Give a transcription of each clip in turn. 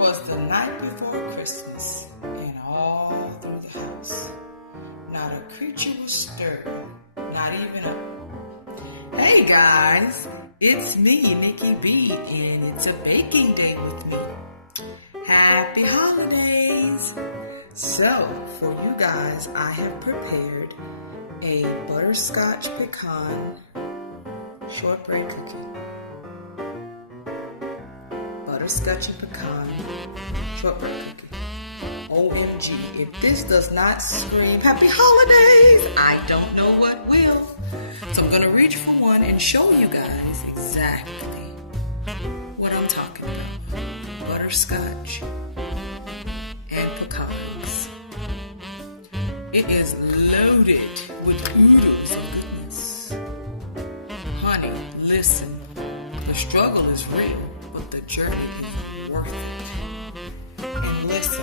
'Twas the night before Christmas, and all through the house, not a creature was stirred, not even a... Hey guys, it's me, Nikkie B, and it's a baking day with me. Happy holidays! So, for you guys, I have prepared a butterscotch pecan shortbread cookie. Butterscotch and pecan shortbread cookie. OMG, if this does not scream happy holidays, I don't know what will. So I'm going to reach for one and show you guys exactly what I'm talking about. Butterscotch and pecans. It is loaded with oodles of goodness. Honey, listen, the struggle is real, but the journey is worth it. And listen,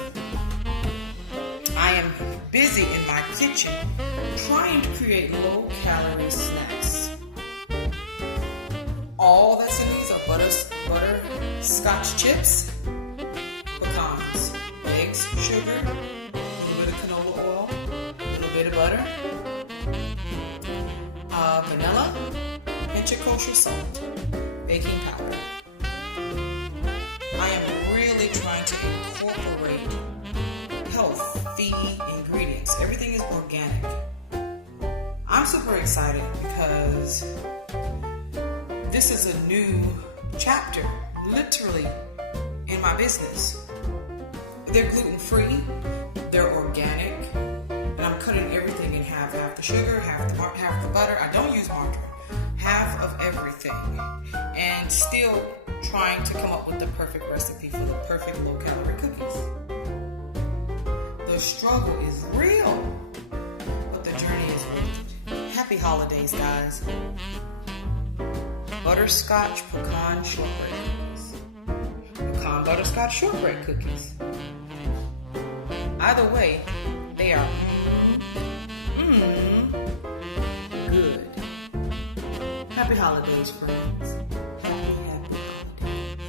I am busy in my kitchen trying to create low-calorie snacks. All that's in these are butterscotch chips, pecans, eggs, sugar, a little bit of canola oil, a little bit of butter, vanilla, pinch of kosher salt, baking powder. I am really trying to incorporate healthy ingredients. Everything is organic. I'm super excited because this is a new chapter, literally, in my business. They're gluten-free, they're organic, and I'm cutting everything in half. Half the sugar, half the butter. I don't use margarine. Half of everything. And still trying to come up with the perfect recipe for the perfect low-calorie cookies. The struggle is real, but the journey is worth it. Happy holidays, guys. Butterscotch pecan shortbread cookies. Pecan butterscotch shortbread cookies. Either way, they are good. Happy holidays, friends.